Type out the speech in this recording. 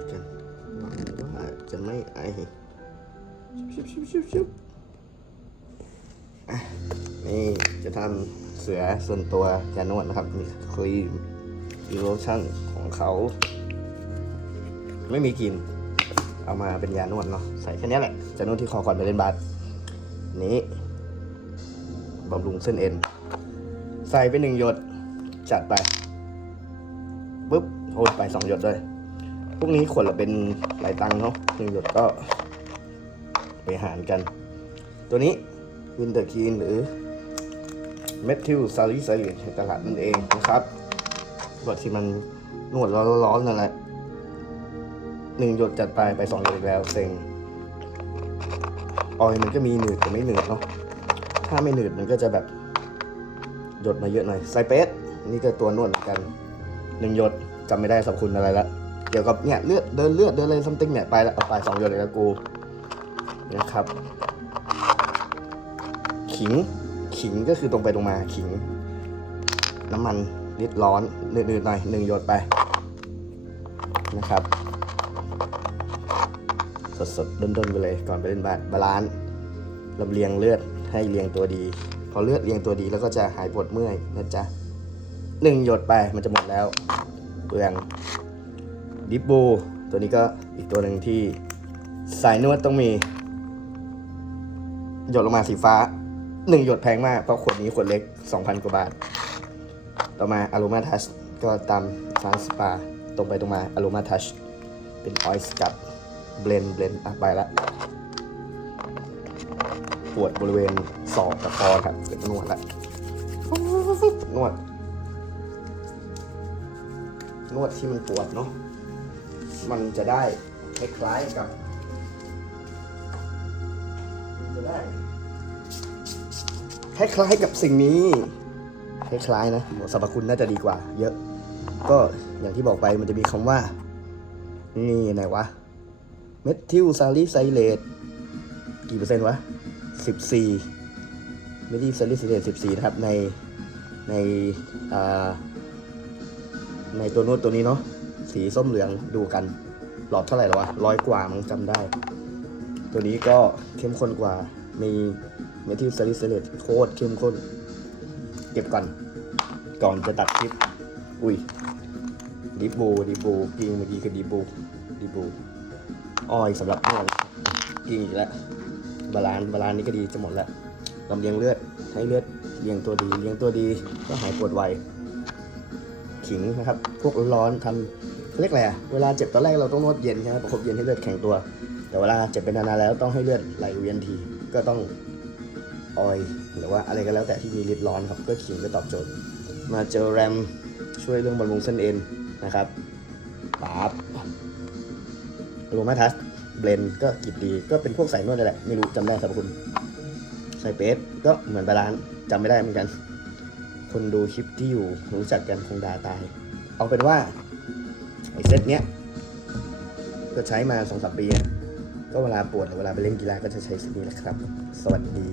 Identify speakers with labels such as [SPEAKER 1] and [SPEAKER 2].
[SPEAKER 1] อนกันหวังว่าจะไม่ไอชุบชุบชุบชุบอะนี่จะทำเสือส่วนตัวยานวดนะครับนี่ครีมอีโลชั่นของเขา ไม่มีกลิ่นเอามาเป็นยานวดเนาะใส่แค่นี้แหละจะนวดที่คอก่อนไปเล่นบาสนี้บำรุงเส้นเอ็น ใส่ไปหนึ่งหยดจัดไปปุ๊บโอนไปสองหยดด้วย พวกนี้ขวดละเป็นหลายตังค์เนาะหนึ่งหยดก็ไปหารกัน ตัวนี้วินเตอร์คีนหรือเมทิลซาลิซาลิในตลาดนั่นเองนะครับขวดที่มันนวดร้อนๆนั่นแหละหนึ่งหยดจัดไปไปสองหยดอีกแล้วเซ็งออยมันก็มีหนืดแต่ไม่หนืดเนาะถ้าไม่หนืดมันก็จะแบบหยดมาเยอะหน่อยไซเปสนี่ก็ตัวนวดเหมือนกันหนึ่งหยดจำไม่ได้สรรพคุณอะไรละ เกี่ยวกับเนี่ยเลือดเดินเลือดเดินอะไรซัมติงเนี่ยไปแล้วเอาไปสองหยดเลยนะกูนะครับขิงขิงก็คือตรงไปตรงมาขิง น้ำมันนิดร้อนนืดๆหน่อยหนึ่งหยดไปนะครับ สดๆด้นๆไปเลยก่อนไปเล่นบาสบาลานซ์ลำเลียงเลือดให้เรียงตัวดี พอเลือดเรียงตัวดีแล้วก็จะหายปวดเมื่อยนะจ๊ะหนึ่งหยดไปมันจะหมดแล้วเปลือง ดิบบูตัวนี้ก็อีกตัวหนึ่งที่สายนวดต้องมี หยดลงมาสีฟ้าหนึ่งหยดแพงมาก เพราะขวดนี้ขวดเล็ก 2,000 กว่าบาท ต่อมาอ r o มาทัชก็ตามฟานสปา ตรงไปตรงมาอ r o มาทัชเป็นออยส์กับเบลนเบลนอะไปละปวดบริเวณศอกกับคอครับเกิดนวดละนวด นวดที่มันปวดเนาะ มันจะได้คล้ายๆกับ จะได้คล้ายๆกับสิ่งนี้คล้ายๆนะสรรพคุณน่าจะดีกว่า เยอะ ก็อย่างที่บอกไปมันจะมีคำว่า นี่ไหนวะ เมทิลซาลิไซเลตกี่เปอร์เซ็นต์วะ 14ไม่ได้ซาลิไซเลต14 นะครับ ในในอ่าในตัวนวดตัวนี้เนาะ สีส้มเหลืองดูกันหลอดเท่าไหร่แล้วะร้อยกว่ามั้งจำได้ ตัวนี้ก็เข้มข้นกว่า มีเมทิลซาลิไซเลตโคตรเข้มข้น เก็บก่อนก่อนจะตัดคลิป อุ้ยดิบูดิบูกิงเมื่อกี้คือดิบูดิบูอ้อยสำหรับนวดกินอีกแล้วบาลานบาลานนี่ก็ดีจะหมดแล้วลำเลียงเลือดให้เลือดเลี้ยงตัวดีเลี้ยงตัวดีก็หายปวดไวขิงนะครับ พวกร้อนทำ เรียกอะไรอะเวลาเจ็บตอนแรกเราต้องนวดเย็นใช่ไหมประคบเย็นให้เลือดแข็งตัว แต่เวลาเจ็บเป็นนานๆแล้วต้องให้เลือดไหลเวียนทีก็ต้องออยหรือว่าอะไรก็แล้วแต่ที่มีฤทธิ์ร้อนครับก็ขิงก็ตอบโจทย์ มาเจอแรมช่วยเรื่องบำรุงเส้นเอ็นนะครับปั๊บโรมาทัสเบลนก็กลิบดีก็เป็นพวกใสายนวดนั่แหละไม่รู้จำได้สรรพคุณไซเปสก็เหมือนบาลานซ์จำไม่ได้เหมือนกัน คนดูคลิปที่อยู่รู้จักกันคงด่าตาย เอาเป็นว่า ไอ้เซตเนี้ยก็ใช้มาสองสามปีอะก็เวลาปวดหรือเวลาไปเล่นกีฬาก็จะใช้เซตนี้แหละครับ สวัสดี